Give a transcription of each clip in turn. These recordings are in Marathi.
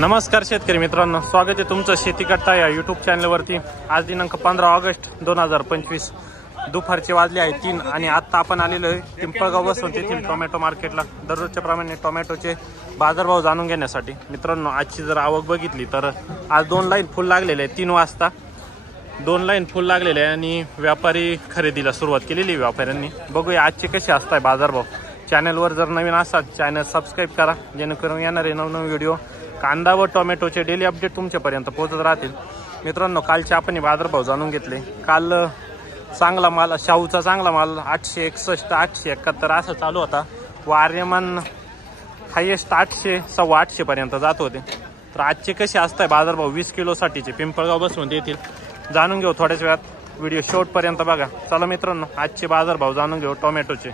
नमस्कार शेतकरी मित्रांनो, स्वागत आहे तुमचं शेती कट्टा या यूट्यूब चॅनलवरती। आज दिनांक 15 ऑगस्ट 2025 दुपारचे वाजले आहे 3 आणि आता आपण आलेलो आहे पिंपळगाव बसवंत येथील टोमॅटो मार्केटला दररोजच्या प्रमाणे टोमॅटोचे बाजारभाव जाणून घेण्यासाठी। मित्रांनो, आजची जर आवक बघितली तर आज 2 लाईन फुल लागलेले आहे। 3 वाजता 2 लाईन फुल लागलेले आहे आणि व्यापारी खरेदीला सुरुवात केलेली आहे व्यापाऱ्यांनी। बघूया आजचे कसे असतात बाजारभाव। चॅनलवर जर नवीन असाल चॅनल सबस्क्राईब करा, जेणेकरून येणारे नवनवीन व्हिडिओ कांदा व टोमॅटोचे डेली अपडेट तुमच्यापर्यंत पोहोचत राहतील। मित्रांनो, कालचे आपण बाजारभाव जाणून घेतले। काल चांगला माल, शाहूचा चांगला माल 861 871 असं चालू होता व आर्यमान हायेस्ट 800 850 पर्यंत जात होते। तर आजचे कसे असतात बाजारभाव 20 किलो साठीचे पिंपळगाव बसवंत येथील जाणून घेऊ थोड्याच वेळात। व्हिडिओ शेवटपर्यंत बघा। चला मित्रांनो, आजचे बाजारभाव जाणून घेऊ टोमॅटोचे।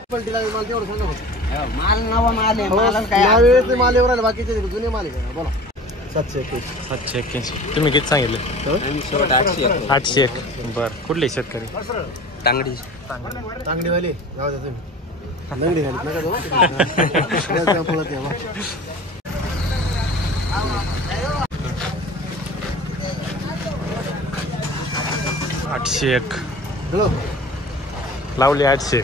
माल नवा माल आहे, माल काय यावेळेस माल एवढा बाकीचे जुने माल आहे बोला। 781 तुम्ही किती सांगितले? 801 बर। कुठले शेतकरी? टांगडी वाले जाऊ द्या तुम्ही लंगडी घालीत नका जाऊ 801 हॅलो लावले 800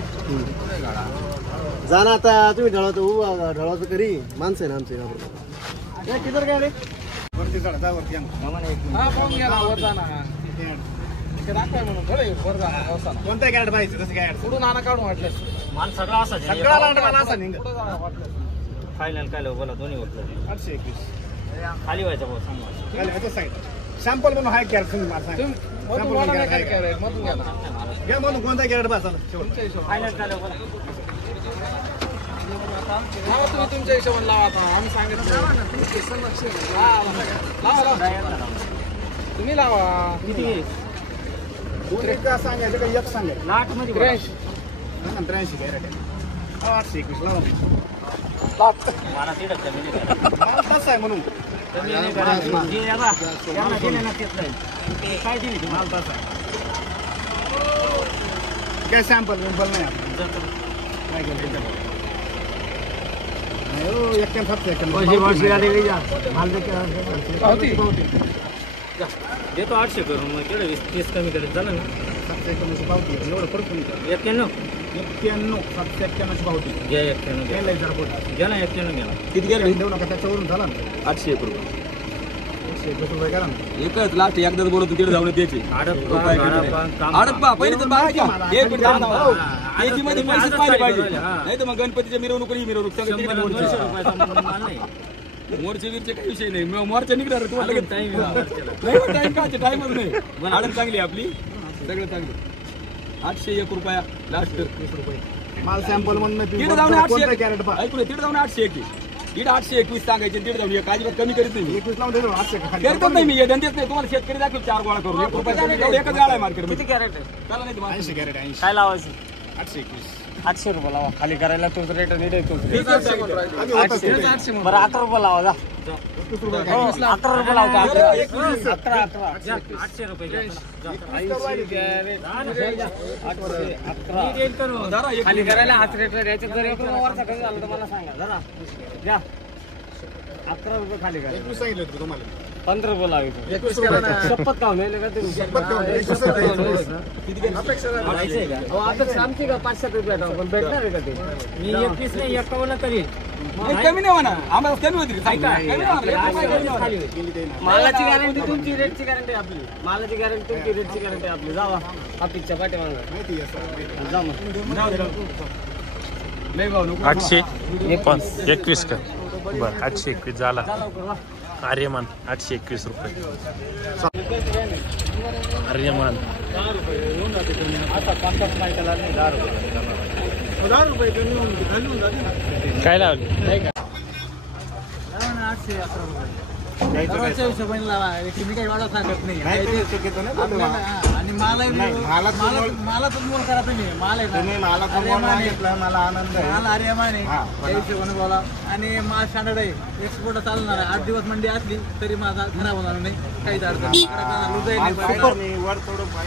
जाना आता तुम्ही ढळाचं करी माणसं आहे ना आमचे किधर काय रे वरती चढा जा वरती कोणता कॅरेट पाहिजे कसं काय कुठून आणा काढून वाटलं माल सगळा असा फायनल काय बोला दोन्ही होतं 821 खाली व्हायचं भाऊ सांगा सॅम्पल म्हणून हाय कॅरेट तुम्ही मार सांग घ्या म्हणून कोणता कॅरेट बस फायनल काय बोला तुम्ही तुमच्या हिशोबाने लावा आता आम्ही सांगितलं तुम्ही लावा किती सांगायचं का एक सांगायचं लाट मध्ये 83 कॅरेट 821 लावा मला तिथं कमी माल तसा आहे म्हणून काय दिली माल तसा काय सॅम्पल विम्पल नाही आपण काय केलं देतो 800 करून मग तेवढं 20-30 कमी करत झालं ना 791 पावती एवढं फरक नाही 91 791 पावती घ्या 91 घ्या घ्या ना 91 घ्या किती गॅरेंटी देऊ नका त्याच्यावरून झाला ना 801 रुपये 101 रुपये करा ना एकच लास्ट एकदाच बोलतो तिकडे जाऊन द्यायचे अडप्पा पहिले तर बाहेर घ्या एक मिनिट त्याची मध्ये पैसे पाहिले पाहिजे नाही तर मग गणपतीच्या मिरवणूक ही मिरवणूक मोर्चे वीरचे काही विषय नाही मोर्चा निघणार तुम्हाला टाइम काय टाइमच नाही आडत चांगली आपली सगळं चांगलं 801 रुपया लास्ट 30 रुपये माल सॅम्पल म्हणून तिकडे जाऊन 801 कॅरेट ऐकू तिकडे जाऊन 801 इकडे 821 सांगायचे तिकडे जाऊन एक अजिबात कमी करीत नाही 21 लावून देतो 800 खाली करतच नाही मी धंदेच नाही तुम्हाला शेतकरी दाखव 4 गोळा करून 1 रुपया एकच गाळा आहे मार्केट किती कॅरेट आहे त्याला नाही 80 कॅरेट 80 काय लावायचं 821 800 रुपये लावा खाली करायला तोच रेट नीट आहे तोच आम्ही होता 800 बरं 11 रुपये लावा जा 21 रुपये 11 रुपये लावतो 11 800 रुपये खाली करायला हाच रेट द्यायचं जर एक वरचा कमी झालं तर मला सांगा जरा घ्या 11 रुपये खाली करा 21 सांगितलं होतं तुम्हाला 15 रुपये लावायचं शपथ का मेले का तुम्ही आता आमची का 500 रुपये पण भेटणार आहे का ते मी 21 नाही 51 तरी कमी नाही म्हणा आम्हाला कमी होती मालाची गॅरंटी तुमची रेटची गॅरंटी आपली मालाची गॅरंटी तुमची रेटची गॅरंटी आपली जावा ऑफिसच्या पाठीमागे जा मग 821 का बर 821 झाला। आर्यमान 821 रुपये आर्यमान 10 रुपये काय लावले? 800 हिशोबाने लावा तुम्ही काही वाढत सांगत नाही आणि मालातच मोल करा तुम्ही माल आहे मला आनंद आहे माल आर्यमान आहे त्या हिशोबाने बोला आणि माल स्टँडर्ड आहे एक्सपोर्ट चालणार आहे 8 दिवस मंडी असली तरी माझा खराब होणार नाही काहीच अडचण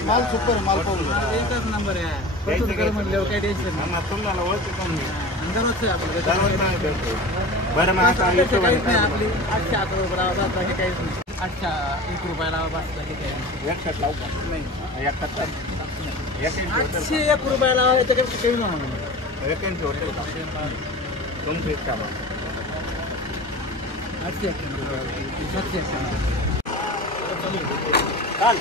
माल सुपर माल एकच नंबर आहे म्हणल्यावर काही टेन्शन नाही दररोजचं आहे आपलं बरं मग आता काहीच नाही आपली 811 रुपये लावा बस बाकी काहीच नाही. 801 रुपये लावा बस बाकी काही नाही. 61 लावू का? नाही 71 801 रुपये लावा याच्याकडे काही नाही. 81 होते का? तुमचं इतका बघा. 811 रुपये 711 चाल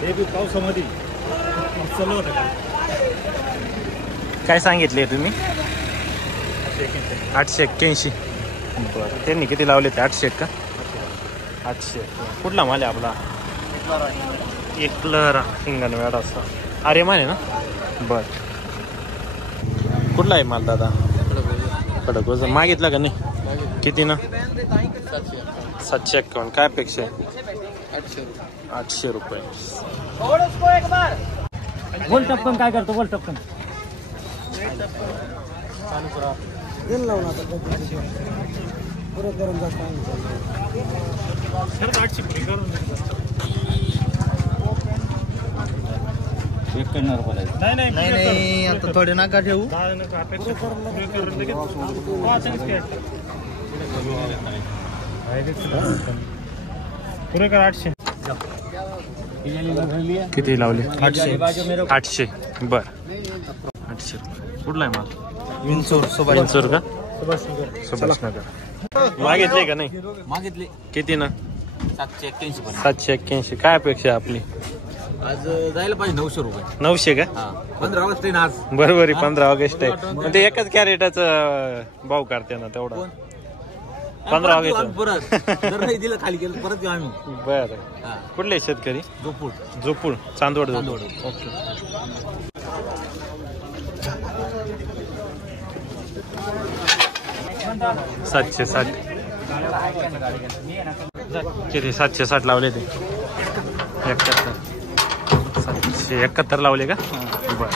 हे बी पावसामध्ये चालू होतं का? काय सांगितले तुम्ही? 881. बरं त्यांनी किती लावले ते? 800 का? 800. कुठला माल आहे आपला? एकलहरा हिंगणवेड असा. अरे माने ना. बर कुठला आहे माल दादा? खडक मागितला का नाही? किती ना? 751. काय अपेक्षा आहे? 800 रुपये. बोल टपकन काय करतो? बोल टपकन. नाही आता थोडे नका ठेवू. पुरे कर 800. किती लावले? 800. बर 800. कुठला आहे माल? विंचूर का? सुभाषनगर. मागितले का नाही? मागितले किती ना? 781 पर्यंत. 781. काय अपेक्षा आहे आपली? आज जायला पाहिजे 900 रुपये. 900 का? 15 ऑगस्ट आहे ना आज. बरोबर आहे. 15 ऑगस्ट आहे. पण ते एकाच कॅरेटाचा भाव काढते ना तेवढा. 15 ऑगस्ट परत जर नाही दिलं खाली केलं परत येऊ आम्ही. बर कुठले शेतकरी? जोपूळ चांदवड. ओके. 760. किती? 760 लावले ते. 71. 771 लावले का? बर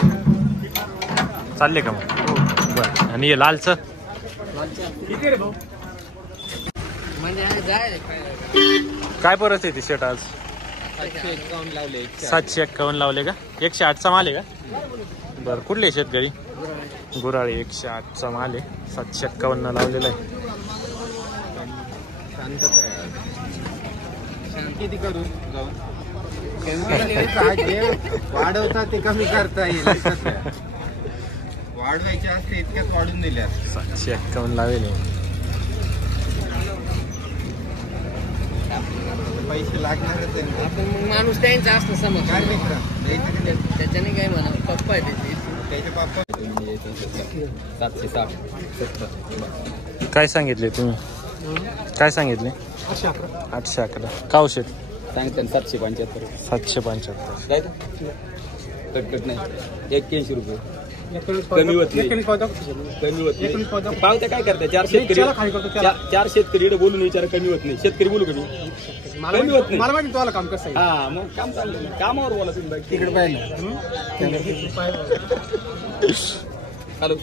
चालले का मग? बर. आणि हे लालचं काय परिस्थिती शेट आज? 751 लावले का? 108चा माल आहे का? बरं कुठले शेतकरी? गुराळी. 108चा माल आहे. 751 लावलेला आहे. किती करू जाऊन वाढवता ते कमी करता येईल. वाढवायचे असते इतक्याच वाढून दिल्या. 751 लावले. पैसे लागणारच आहे. आपण मग माणूस त्यांचा असतं समज. काय मित्र त्याच्याने काय म्हणा पप्पा आहे त्याचे पापा 760 70. काय सांगितले तुम्ही? काय सांगितले? 811. काव शेट सांगते 775. 775. काय कटकट नाही. 81 रुपये कमी होत नाही. कमी होत नाही. पावत्या काय करताय? 4 शेतकरी 4 शेतकरी इकडे बोलून विचार. कमी होत नाही. शेतकरी बोलू कमी कमी होत नाही. मला माहिती तुम्हाला काम कसं हा मग काम चाललं. कामावर बोला तुम्ही. तिकडे पाहिलं. हॅलो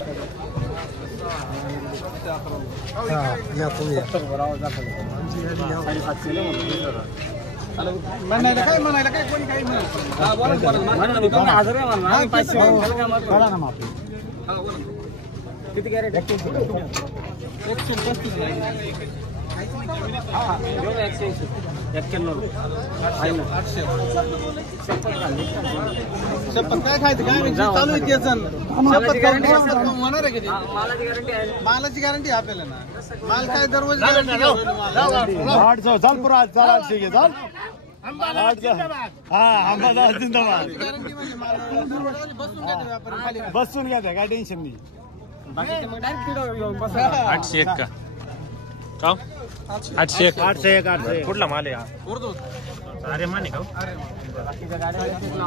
या तुम्ही म्हणायला काय कोणी काही हा बोला किती कॅरेट? 800 काय खायचं काय चालू आहे मालाची गॅरंटी आपल्याला ना. माल काय दररोज बसून घ्या काय टेन्शन नाही. 801 का? काव 801. कुठला माल आहे हा? अरे माने का?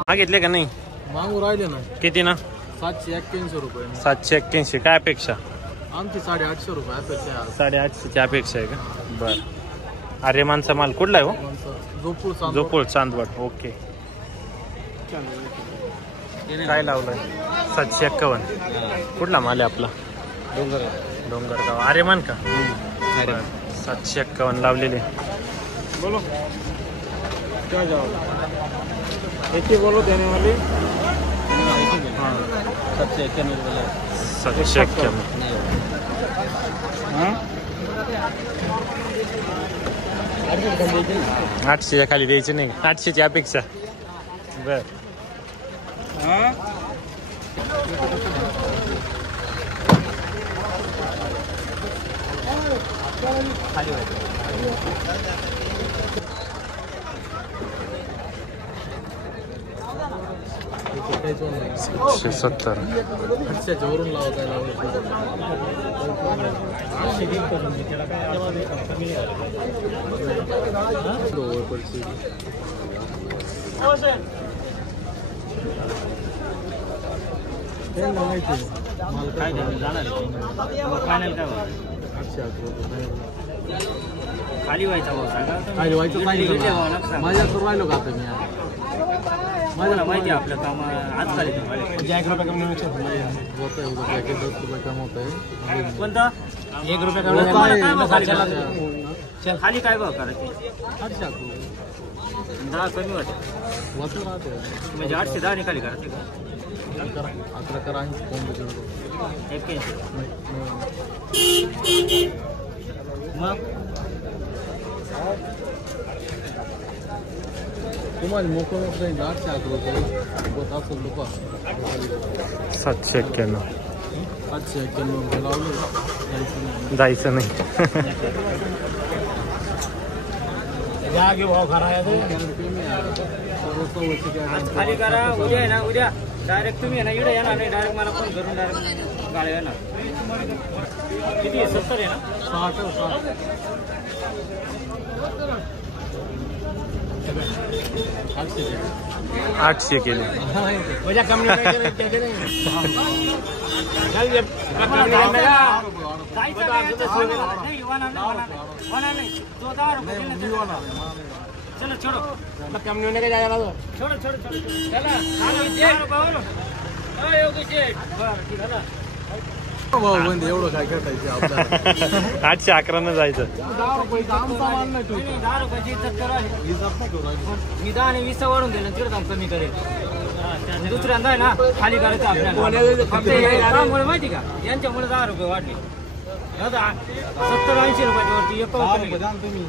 मागितले का नाही? मागू राहिले ना. किती ना? 781 रुपये. 781. काय अपेक्षा? आमची 850 रुपये अपेक्षा आहे. 850ची अपेक्षा आहे का? बर. अरे मानचा माल कुठला आहे हो? जोपूळ चांदवड. ओके. काय लावलंय? 751. कुठला माल आहे आपला? डोंगरगाव. अरे मान का? 751 लावलेले. बोलो क्या जाओ एक ही बोलो देने वाली 751. हाँ 800 खाली द्यायची नाही. 800ची अपेक्षा. बर हाँ सातशे 70. वरून लावता खाली व्हायचा भाऊ सांगा. खाली व्हायचं माझ्या करून राहिलो का आता मी मला माहिती आहे आपलं काम आज चालेल. कोणता 1 रुपया खाली काय भाव करायचे? 10 कमी वाटत म्हणजे 810 आणि खाली करायचे का? 11 करा 81. मग तुम्हाला मोकळं नाही 800 रुपये होत असेल लोक 791. 891 लावले जायचं नाही. आज खाली करा. उद्या आहे ना, उद्या डायरेक्ट तुम्ही आहे ना इकडे येणार नाही. डायरेक्ट मला फोन करून डायरेक्ट गाडी येणार. किती आहे? 70 आहे ना? 800 केले. म्हणजे कमी चलो छोड़ो कम नहीं होने का जाएगा. छोड़ो छोड़ो छोड़ो चला एवढं काय करतायचं आपल्याला 811 जायचं. 10 रुपयाचा आमचा मान नाही तू 10 रुपयाची इज्जत करा. हिसाब नाही करू मी 10 आणि 20 वाढून दिलं तिकडे दाम कमी करेल. दुसऱ्यांदा आहे ना खाली करायचं आपल्याला. फक्त यामुळे माहिती का यांच्यामुळे 10 रुपये वाढले. 70-80 रुपयाच्या वरती एक तुम्ही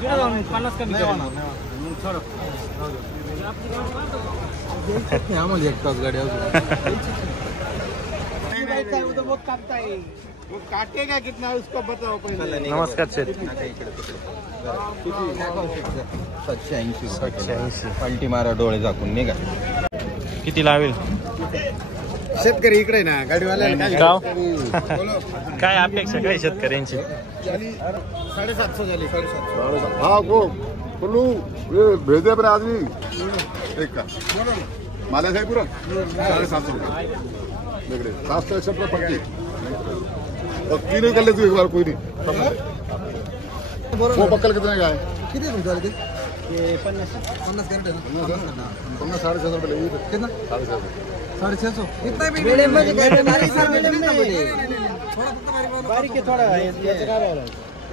तिकडे जाऊन 50 कमी करा. आम्हाला एक तास गाडी अजून वो काटेगा कितना उसको बताओ पहले. नमस्कार शेठ. 780 पलटी मारा डोळे झाकून निघा. किती लावेल? शेतकरी इकडे ना गाडीवाल्याला गाव काय अपेक्षा काय शेतकऱ्यांची? 750 झाली. 750. हाँ वो बोलू ये भेजे पर आदमी एक का माला है पूरा 750 रुपये देख रहे 761 रुपये पक्की और तीनों कर लेते एक बार कोई नहीं. वो पक्कल कितने का है? किती तुमचं ते? 50 कॅरेट आहे ना? 50 650 रुपये लगे कितना? 650. 650. इतना भी मीडियम मध्ये काय बारीक सर मीडियम मध्ये थोडा फक्त बारीक आहे थोडा याचा काय भाव आहे?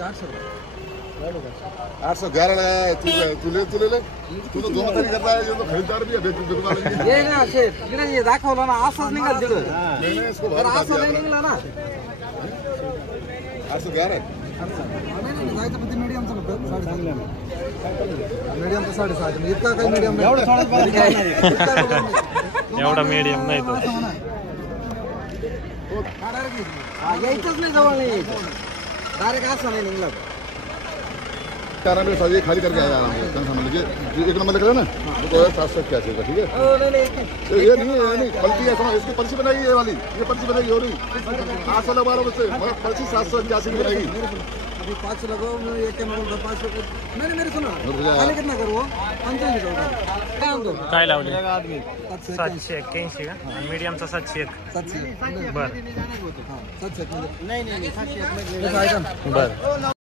800 रुपये. 811 लगाया तू ले तू तो दोनों तरी करता है. ये तो खरीदार भी है बेचने वाला भी है. ये ना शेठ इकडे हे दाखवलं ना असंच निघाल तिकडं. मैंने इसको तर बाहर असं नाही निघाला ना. 811 जायचं पण ते मीडियमचं फक्त 7.5. मीडियमचं 7.5. इतका काही मीडियम नाही. एवढा मीडियम नाही तो. यायचंच नाही जवळ नाही यायचं. डायरेक्ट असं नाही निघला. 11 में साथ ये खाली करके आया समझ लीजिए. एक नंबर लिखा ना तो 781 का. ठीक है ये नहीं पलटी है समझ. इसकी पर्ची बनाई ये वाली. ये पर्ची बनाई हो नहीं 812 बजे मगर पर्ची 781 की बनाएगी. अभी 5 लगाओ मैं एक नंबर 5 रुपये. मैंने मेरे सुना खाली कितना करू 85 रुपये काय म्हणतो काय लावले? 781. 781 का? मीडियमचा 701. 700. बर 700 नाही 700 बर.